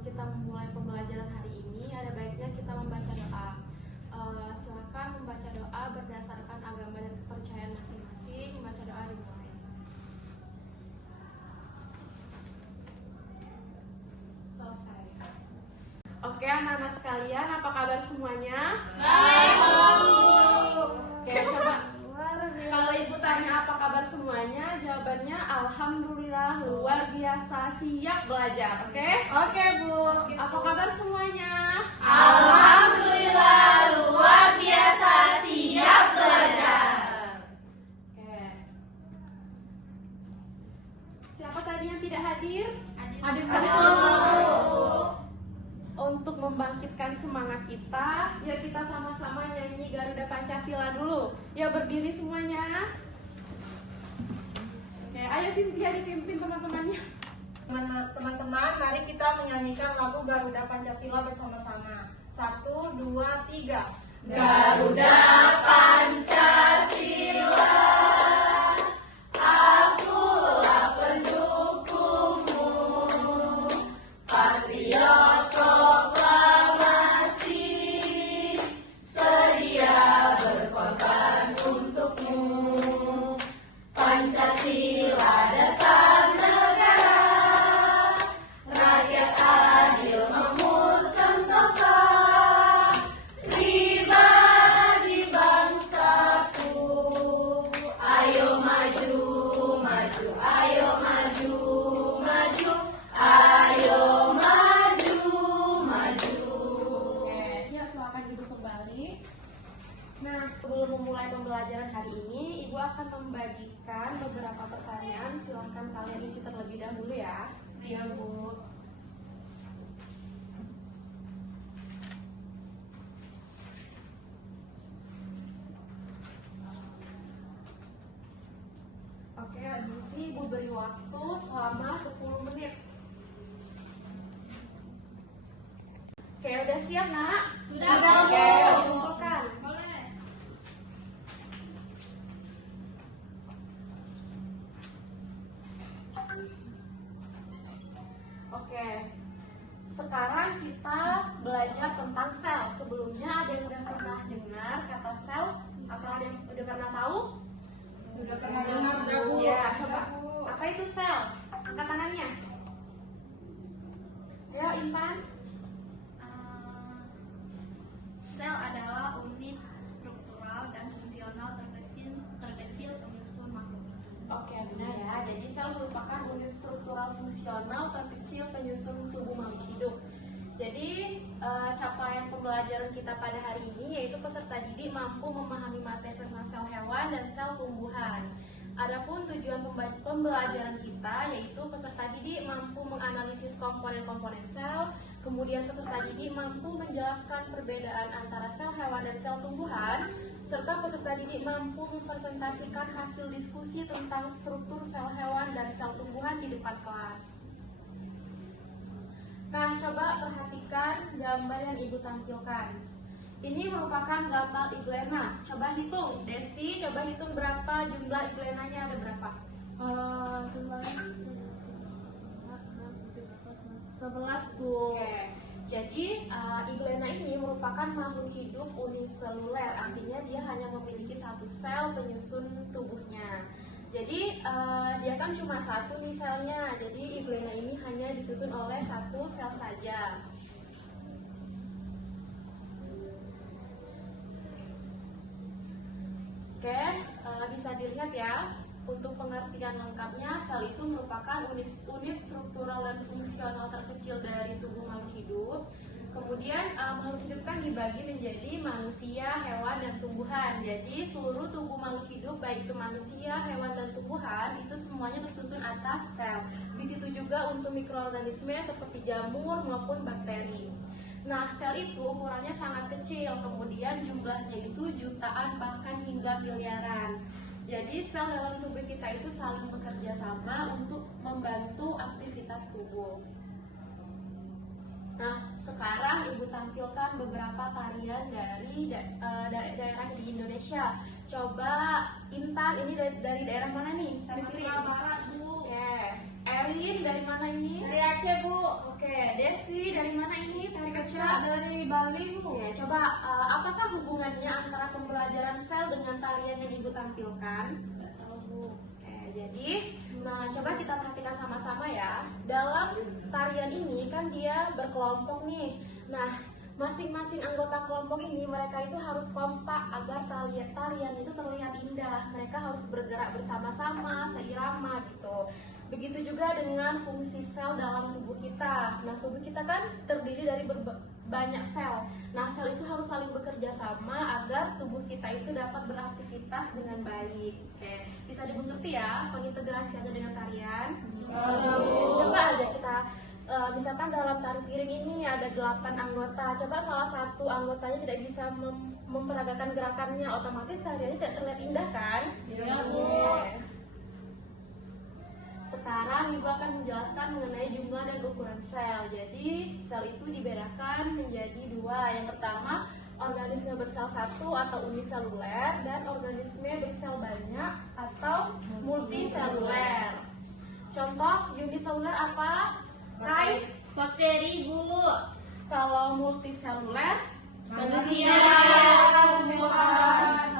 kita memulai pembelajaran hari ini, ada baiknya kita membaca doa. Silakan membaca doa berdasarkan agama dan kepercayaan masing-masing. Membaca doa dimulai. Selesai. Oke, anak-anak sekalian, apa kabar semuanya? Baik, Bu. Oke, coba. Kalau ibu tanya apa kabar semuanya, jawabannya alhamdulillah, luar biasa, siap belajar. Oke? Oke, Bu. Apa kabar semuanya? Alhamdulillah, luar biasa, siap belajar. Oke. Siapa tadi yang tidak hadir? Adik Untuk membangkitkan semangat kita, yuk kita sama-sama nyanyi Garuda Pancasila dulu. Ya, berdiri semuanya. Oke, ayo Cynthia dipimpin teman-temannya. Teman-teman, mari kita menyanyikan lagu Garuda Pancasila bersama-sama. 1, 2, 3. Garuda Pancasila, akulah pendukungmu, patriot proklamasi, sedia berkorban untukmu. Pancasila dasar negara, rakyat adil makmur sentosa, pribadi bangsaku. Ayo maju, maju, ayo maju, maju, ayo maju, maju. Oke, ya silakan duduk kembali. Nah, sebelum memulai pembelajaran hari ini, Ibu akan membagikan beberapa pertanyaan. Silahkan kalian isi terlebih dahulu ya. Iya, Bu. Oke, diisi Ibu beri waktu selama 10 menit. Oke, udah siap, Nak? Sudah, Bu. Oke, kumpulkan. Boleh. Oke, sekarang kita belajar tentang sel. Sebelumnya ada yang udah pernah dengar kata sel? Atau ada yang udah pernah tahu? Sudah pernah dengar, Bu. Ya, coba. Apa itu sel? Angkat tangannya. Ayo, Intan. Sel adalah unit struktural dan fungsional terkecil penyusun makhluk hidup. Oke, benar ya. Jadi sel merupakan unit struktural fungsional terkecil penyusun tubuh makhluk hidup. Jadi capaian pembelajaran kita pada hari ini yaitu peserta didik mampu memahami materi tentang sel hewan dan sel tumbuhan. Adapun tujuan pembelajaran kita yaitu peserta didik mampu menganalisis komponen-komponen sel, kemudian peserta didik mampu menjelaskan perbedaan antara sel hewan dan sel tumbuhan, serta peserta didik mampu mempresentasikan hasil diskusi tentang struktur sel hewan dan sel tumbuhan di depan kelas. Nah, coba perhatikan gambar yang Ibu tampilkan. Ini merupakan gambar iglena. Coba hitung, Desi, coba hitung berapa jumlah iglenanya, ada berapa? Jumlahnya 11, Bu. Oke. Jadi iglena ini merupakan makhluk hidup uniseluler, artinya dia hanya memiliki satu sel penyusun tubuhnya. Jadi dia kan cuma satu nih selnya, jadi iglena ini hanya disusun oleh satu sel saja. Oke, bisa dilihat ya. Untuk pengertian lengkapnya, sel itu merupakan unit struktural dan fungsional terkecil dari tubuh makhluk hidup. Kemudian makhluk hidup kan dibagi menjadi manusia, hewan, dan tumbuhan. Jadi seluruh tubuh makhluk hidup, baik itu manusia, hewan, dan tumbuhan, itu semuanya tersusun atas sel. Begitu juga untuk mikroorganisme seperti jamur maupun bakteri. Nah, sel itu ukurannya sangat kecil, kemudian jumlahnya itu jutaan bahkan hingga miliaran. Jadi sel dalam tubuh kita itu saling bekerja sama untuk membantu aktivitas tubuh. Nah, sekarang Ibu tampilkan beberapa tarian dari daerah di Indonesia. Coba Intan, ini dari daerah mana nih? Sumatera Barat, Bu. Oke. Erin dari mana ini? Dari Aceh, Bu. Oke, Desi dari mana ini? Tari kaca? Dari Bali, Bu. Oke, coba apakah hubungannya antara pembelajaran sel dengan tarian yang Ibu tampilkan? Nggak tahu, Bu. Oke, jadi, nah coba kita perhatikan sama-sama ya. Dalam tarian ini kan dia berkelompok nih. Nah, masing-masing anggota kelompok ini mereka itu harus kompak agar tarian itu terlihat indah. Mereka harus bergerak bersama-sama, seirama gitu. Begitu juga dengan fungsi sel dalam tubuh kita. Nah, tubuh kita kan terdiri dari banyak sel. Nah, sel itu harus saling bekerja sama agar tubuh kita itu dapat beraktivitas dengan baik. Oke, bisa dimengerti ya pengintegrasiannya dengan tarian? Coba aja kita misalkan dalam tari piring ini ada 8 anggota. Coba salah satu anggotanya tidak bisa memperagakan gerakannya, otomatis tariannya tidak terlihat indah kan? Iya, Bu. Oke. Sekarang Ibu akan menjelaskan mengenai jumlah dan ukuran sel. Jadi sel itu dibedakan menjadi 2. Yang pertama, organisme bersel 1 atau uniseluler, dan organisme bersel banyak atau multiseluler. Contoh uniseluler apa? Kai? Bakteri, Bu. Kalau multiseluler? Manusia. Tumbuhan.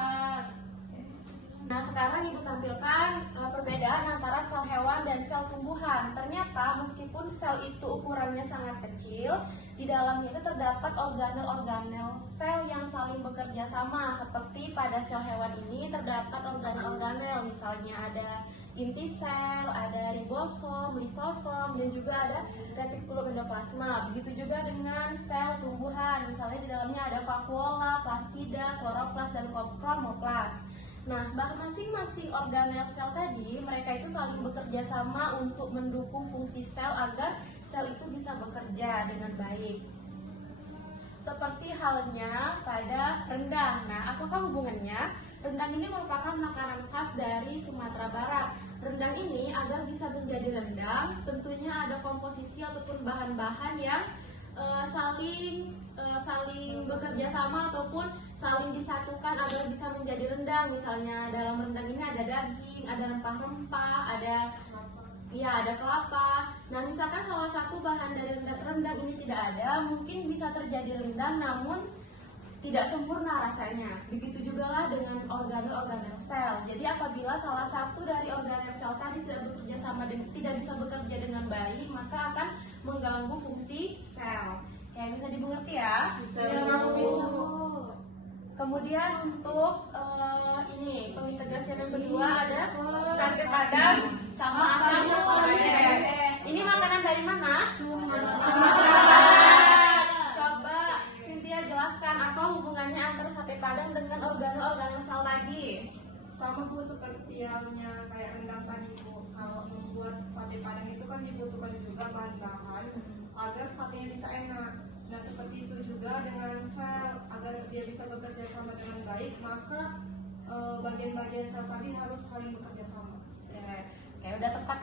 Nah, sekarang Ibu tampilkan perbedaan antara sel hewan dan sel tumbuhan. Ternyata meskipun sel itu ukurannya sangat kecil, di dalamnya itu terdapat organel-organel sel yang saling bekerja sama. Seperti pada sel hewan ini terdapat organel-organel, misalnya ada inti sel, ada ribosom, lisosom, dan juga ada retikulum endoplasma. Begitu juga dengan sel tumbuhan, misalnya di dalamnya ada vakuola, plastida, kloroplas, dan kromoplas. Nah, masing-masing organel sel tadi, mereka itu saling bekerja sama untuk mendukung fungsi sel agar sel itu bisa bekerja dengan baik. Seperti halnya pada rendang. Nah, apakah hubungannya? Rendang ini merupakan makanan khas dari Sumatera Barat. Rendang ini agar bisa menjadi rendang, tentunya ada komposisi ataupun bahan-bahan yang saling bekerja sama ataupun saling disatukan agar bisa menjadi rendang. Misalnya dalam rendang ini ada daging, ada rempah-rempah, ada kelapa. Nah, misalkan salah satu bahan dari rendang ini tidak ada, mungkin bisa terjadi rendang namun tidak sempurna rasanya. Begitu juga lah dengan organel-organel sel. Jadi apabila salah satu dari organel sel tadi tidak bekerja sama dan tidak bisa bekerja dengan baik, maka akan mengganggu fungsi sel. Kayak bisa dimengerti ya? Bisa. Kemudian untuk ini pengintegrasian yang kedua ada sate padang sama asam oren. Ini makanan dari mana? Sumatera. Coba Cynthia jelaskan apa hubungannya antara sate padang dengan organel-organel sel tadi. Sama Bu, seperti halnya kayak rendang tadi Bu. Kalau membuat sate padang itu kan dibutuhkan juga bahan-bahan agar satenya bisa enak. Nah, seperti itu juga dengan sel, agar dia bisa bekerja sama dengan baik, maka bagian-bagian sel tadi harus saling bekerja sama. Oke, udah tepat,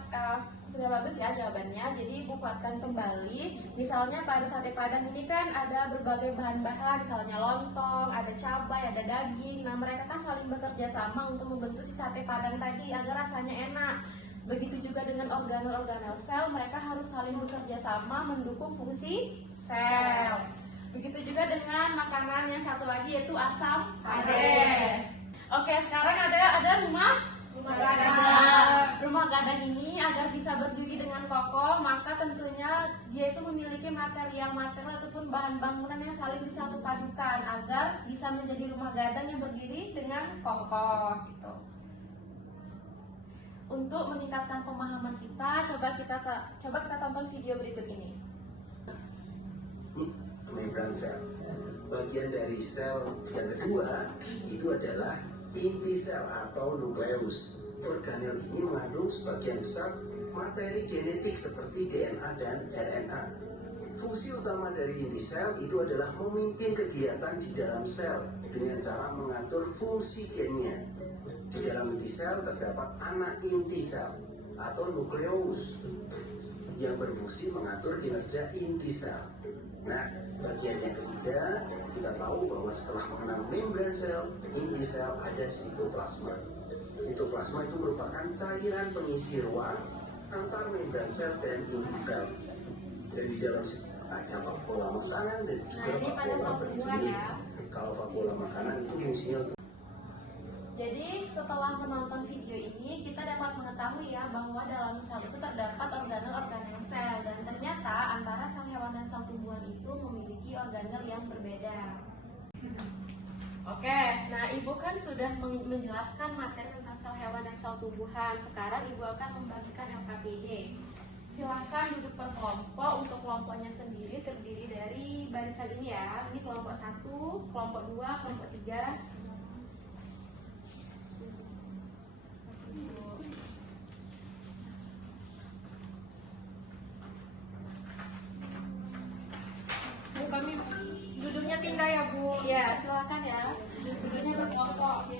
sudah bagus ya jawabannya. Jadi Ibu kuatkan kembali. Misalnya pada sate padang ini kan ada berbagai bahan-bahan, misalnya lontong, ada cabai, ada daging. Nah, mereka kan saling bekerja sama untuk membentuk si sate padang tadi agar rasanya enak. Begitu juga dengan organel-organel sel, mereka harus saling bekerja sama mendukung fungsi sel. Begitu juga dengan makanan yang satu lagi yaitu asam padeh. Oke, sekarang ada rumah gadang. Rumah gadang ini agar bisa berdiri dengan kokoh, maka tentunya dia itu memiliki material ataupun bahan bangunan yang saling disatu padukan agar bisa menjadi rumah gadang yang berdiri dengan kokoh gitu. Untuk meningkatkan pemahaman kita, coba kita tonton video berikut ini. Membran sel. Bagian dari sel yang kedua itu adalah inti sel atau nukleus. Organel ini mengandung sebagian besar materi genetik seperti DNA dan RNA. Fungsi utama dari inti sel itu adalah memimpin kegiatan di dalam sel dengan cara mengatur fungsi gennya. Di dalam inti sel terdapat anak inti sel atau nukleus yang berfungsi mengatur kinerja inti sel. Nah, bagian yang ketiga, kita tahu bahwa setelah mengenal membran sel, inti sel ada sitoplasma. Sitoplasma itu merupakan cairan pengisi ruang antar membran sel dan inti sel. Dan di dalam ada faktola makanan dan juga Nah, ini pada faktola satu bulan berdiri. ya. Kalau faktola makanan itu fungsinya untuk Jadi setelah menonton video ini kita dapat mengetahui ya bahwa dalam sel itu terdapat organel-organel sel dan ternyata antara sel hewan dan sel tumbuhan itu memiliki organel yang berbeda. Oke, nah Ibu kan sudah menjelaskan materi tentang sel hewan dan sel tumbuhan. Sekarang Ibu akan membagikan LKPD. Silahkan duduk per kelompok. Untuk kelompoknya sendiri terdiri dari barisan ini ya. Ini kelompok 1, kelompok 2, kelompok 3. Kami duduknya pindah ya Bu. Ya, silakan ya. Duduknya berkelompok.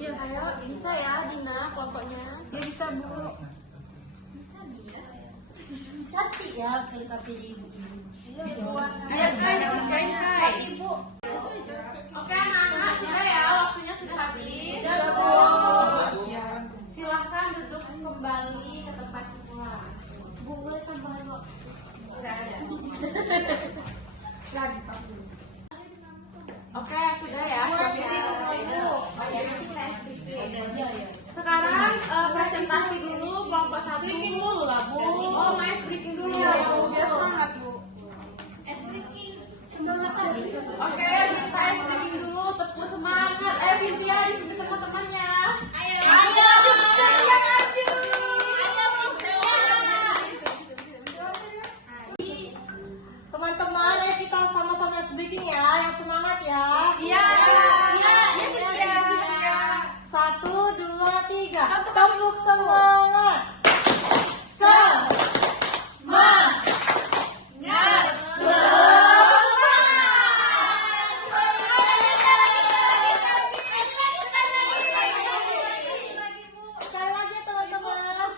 Iya, ayo bisa ya Dina kelompoknya. Ya bisa Bu. Cantik ya LKPD ibu ini. Ayo kerjain Kai. Ibu. Oke anak-anak sudah ya, waktunya sudah habis. Silahkan duduk kembali ke tempat semula. Bu, boleh tambahan waktu? Enggak ada. Oke, sudah ya. Sekarang presentasi dulu kelompok 1. Briefing dulu lah, Bu. Oh, Mas briefing dulu. Biar semangat Bu. Semangat tadi. Oke, kita briefing dulu, tepuk semangat. Cynthia di teman-temannya. Ayo. Teman-teman, ayo kita sama-sama speaking ya, yang semangat ya. Iya. 1, 2, 3. Tepuk semangat. Sekali lagi teman-teman.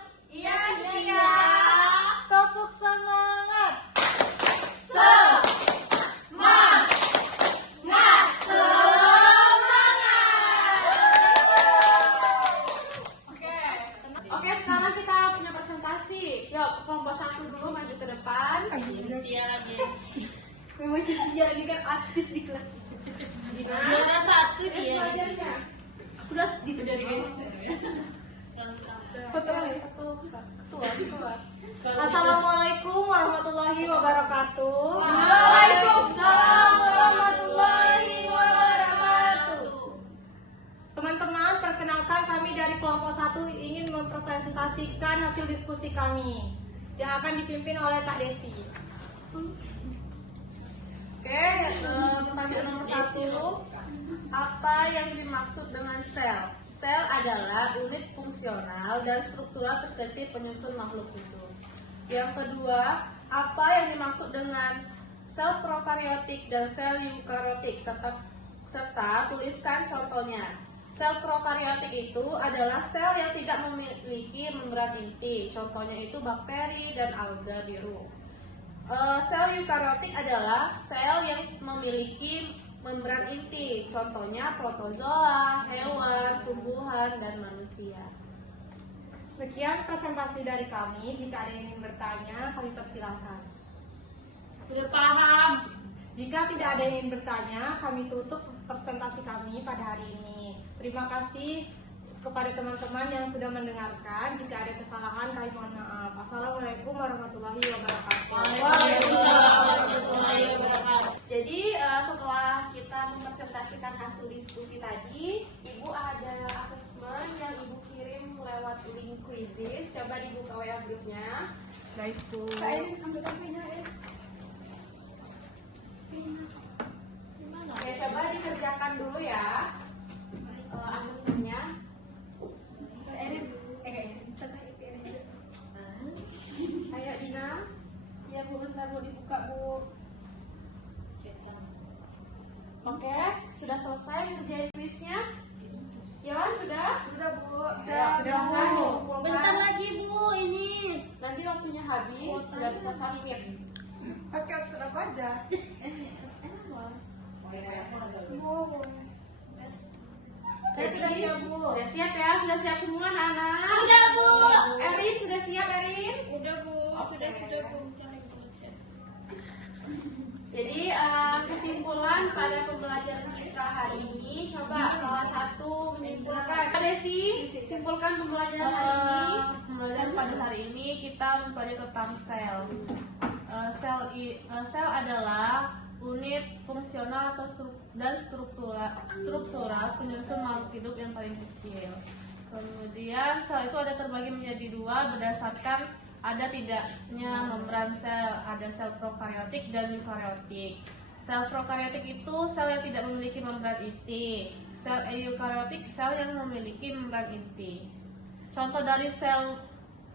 Tepuk semangat. Oke, sekarang kita punya presentasi. Yuk, kelompok 1 dulu maju ke depan. Memang dia ini kan artis di kelas. Gina. Juara 1 dia. Belajarnya. Udah gitu dari guys. Ketua. Assalamualaikum warahmatullahi wabarakatuh. Waalaikumsalam warahmatullahi wabarakatuh. Teman-teman, perkenalkan kami dari kelompok 1 ingin mempresentasikan hasil diskusi kami yang akan dipimpin oleh Kak Desi. Oke, pertanyaan nomor 1. Apa yang dimaksud dengan sel? Sel adalah unit fungsional dan struktural terkecil penyusun makhluk hidup. Yang kedua, apa yang dimaksud dengan sel prokariotik dan sel eukariotik serta tuliskan contohnya. Sel prokariotik itu adalah sel yang tidak memiliki membran inti, contohnya itu bakteri dan alga biru. Sel eukariotik adalah sel yang memiliki membran inti, contohnya protozoa, hewan, tumbuhan, dan manusia. Sekian presentasi dari kami. Jika ada yang ingin bertanya, kami persilahkan. Udah paham. Jika tidak ada yang ingin bertanya, kami tutup presentasi kami pada hari ini. Terima kasih kepada teman-teman yang sudah mendengarkan. Jika ada kesalahan, kami mohon maaf. Assalamualaikum warahmatullahi wabarakatuh. Waalaikumsalam warahmatullahi wabarakatuh. Jadi setelah kita mempresentasikan hasil diskusi tadi, Ibu ada asesmen yang Ibu kirim lewat link quizzes. Coba dibuka WA grupnya. Baik, Bu. Oke, coba dikerjakan dulu ya asesmennya. Ayo Dina. Ya Bu, bentar mau dibuka Bu. Oke, sudah selesai ngerjain kuisnya? Yon, sudah? Sudah Bu. Sudah, Bu. Bentar lagi Bu, ini. Nanti waktunya habis, nggak bisa submit. Pakai surat aja. Oh ya, Saya sudah siap, Bu. Sudah siap ya? Sudah siap semua anak-anak? Sudah, Bu. Erin sudah siap, Erin? Udah, Bu. Sudah, Bu. Jadi kesimpulan pada pembelajaran kita hari ini, coba salah satu menyimpulkan. Ada sih simpulkan pembelajaran hari ini. Pembelajaran pada hari ini kita mempelajari tentang sel. Sel adalah unit fungsional dan struktural penyusun makhluk hidup yang paling kecil. Kemudian sel itu ada terbagi menjadi dua berdasarkan ada tidaknya membran sel, ada sel prokariotik dan eukariotik. Sel prokariotik itu sel yang tidak memiliki membran inti. Sel eukariotik sel yang memiliki membran inti. Contoh dari sel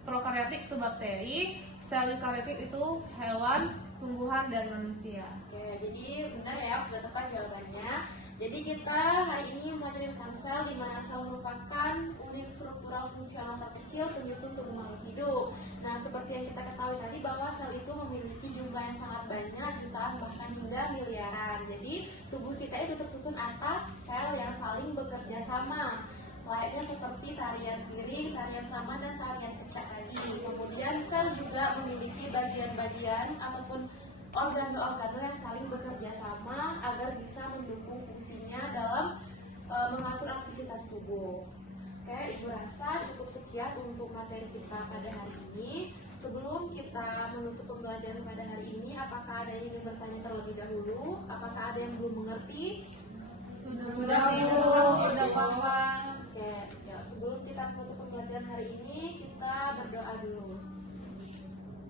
prokariotik itu bakteri, sel eukariotik itu hewan, tumbuhan dan manusia. Oke, jadi benar ya, sudah tepat jawabannya. Jadi kita hari ini mempelajari tentang sel, di mana sel merupakan unit struktural fungsional terkecil penyusun tubuh makhluk hidup. Nah, seperti yang kita ketahui tadi bahwa sel itu memiliki jumlah yang sangat banyak, jutaan bahkan hingga miliaran. Jadi tubuh kita itu tersusun atas sel yang saling bekerja sama, layaknya seperti tarian piring, tarian sama, dan tarian kecak tadi. Kemudian sel juga memiliki bagian-bagian ataupun organ-organ yang saling bekerja sama agar bisa mendukung fungsinya dalam mengatur aktivitas tubuh. Oke, Ibu rasa cukup sekian untuk materi kita pada hari ini. Sebelum kita menutup pembelajaran pada hari ini, apakah ada yang ingin bertanya terlebih dahulu? Apakah ada yang belum mengerti? Sudah, Bu. Sudah paham. Oke, ya, sebelum kita menutup pembelajaran hari ini, kita berdoa dulu.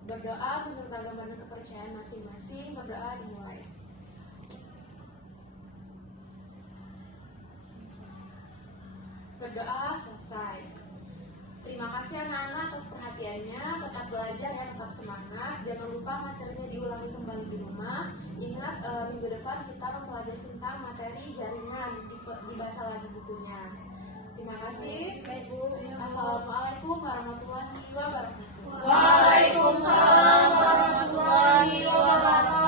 Berdoa menurut agama dan kepercayaan masing-masing. Berdoa dimulai. Berdoa selesai. Terima kasih anak-anak atas perhatiannya. Tetap belajar ya, tetap semangat. Jangan lupa materinya diulangi kembali di rumah. Ingat minggu depan kita mempelajari tentang materi jaringan. Dibaca lagi bukunya. Terima kasih. Baik, Bu. Assalamualaikum warahmatullahi wabarakatuh. Waalaikumsalam warahmatullahi wabarakatuh.